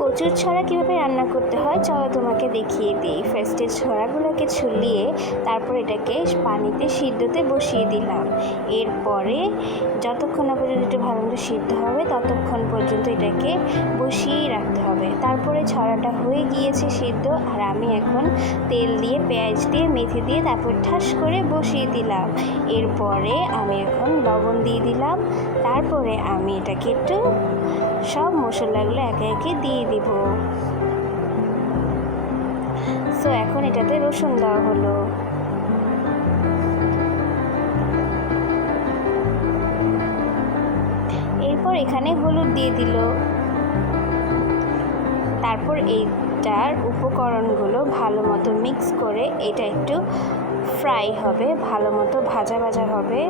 কচুর ছড়া কীভাবে রান্না করতে হয় চলো তোমাকে দেখিয়ে দিই। ফার্স্টে ছড়াগুলোকে ছুলিয়ে তারপর এটাকে পানিতে সিদ্ধতে বসিয়ে দিলাম। এরপরে যতক্ষণ না পর্যন্ত একটু ভালো মতো সিদ্ধ হবে ততক্ষণ পর্যন্ত এটাকে বসিয়েই রাখতে হবে। তারপরে ছড়াটা হয়ে গিয়েছে সিদ্ধ, আর আমি এখন তেল দিয়ে পেঁয়াজ দিয়ে মেথি দিয়ে তারপর ঠাস করে বসিয়ে দিলাম। এরপরে আমি এখন লবণ দিয়ে দিলাম। তারপরে আমি এটাকে একটু সব মশলাগুলো একে একে দিয়ে দিব। সো এখন এটাতে রসুন দেওয়া হলো। এরপর এখানে হলুদ দিয়ে দিল। তারপর এইটার উপকরণগুলো ভালো মতো মিক্স করে এটা একটু ফ্রাই হবে, ভালো মতো ভাজা ভাজা হবে।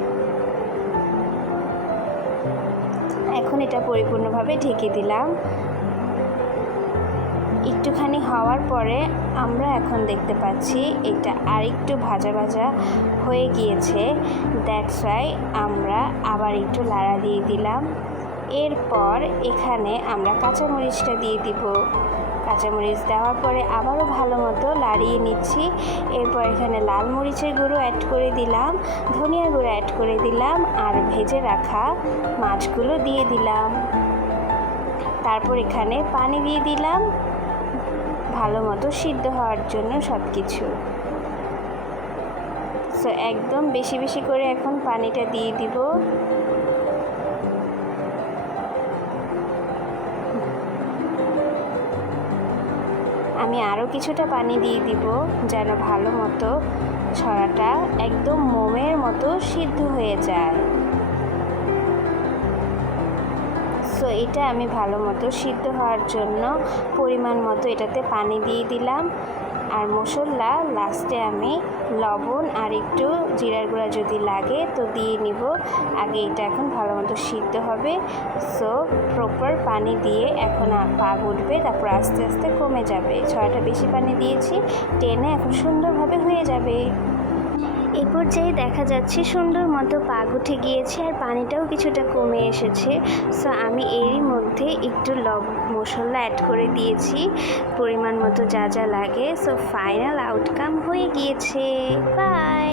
এখন এটা পরিপূর্ণভাবে ঢেকে দিলাম। একটুখানি হওয়ার পরে আমরা এখন দেখতে পাচ্ছি এটা আরেকটু ভাজা ভাজা হয়ে গিয়েছে। দ্যাটস ওয়াই আমরা আবার একটু লাড়া দিয়ে দিলাম। এরপর এখানে আমরা কাঁচামরিচটা দিয়ে দিব। কাঁচামরিচ দেওয়ার পরে আবারও ভালো মতো লাড়িয়ে নিচ্ছি। এরপর এখানে লাল মরিচের গুঁড়ো অ্যাড করে দিলাম, ধনিয়ার গুঁড়ো অ্যাড করে দিলাম, আর ভেজে রাখা মাছগুলো দিয়ে দিলাম। তারপর এখানে পানি দিয়ে দিলাম ভালো মতো সিদ্ধ হওয়ার জন্য সব কিছু। সো একদম বেশি বেশি করে এখন পানিটা দিয়ে দিব। আমি আরও কিছুটা পানি দিয়ে দিব যেন ভালো মতো ছড়াটা একদম মোমের মতো সিদ্ধ হয়ে যায়। সো এটা আমি ভালো মতো সিদ্ধ হওয়ার জন্য পরিমাণ মতো এটাতে পানি দিয়ে দিলাম। আর মশলা লাস্টে আমি লবণ আর একটু জিরার গুঁড়া যদি লাগে তো দিয়ে নিব। আগে এটা এখন ভালো মতো সিদ্ধ হবে। সো প্রপার পানি দিয়ে এখন পাগ উঠবে, তারপর আস্তে আস্তে কমে যাবে। ছড়াটা বেশি পানি দিয়েছি, টেনে এখন সুন্দরভাবে হয়ে যাবে। এই পর্যায়ে দেখা যাচ্ছে সুন্দর মতো পাগ উঠে গিয়েছে আর পানিটাও কিছুটা কমে এসেছে। সো আমি এরই মধ্যে একটু মশলা অ্যাড করে দিয়েছি পরিমাণ মতো যা যা লাগে। সো ফাইনাল আউটকাম হয়ে গিয়েছে। বাই।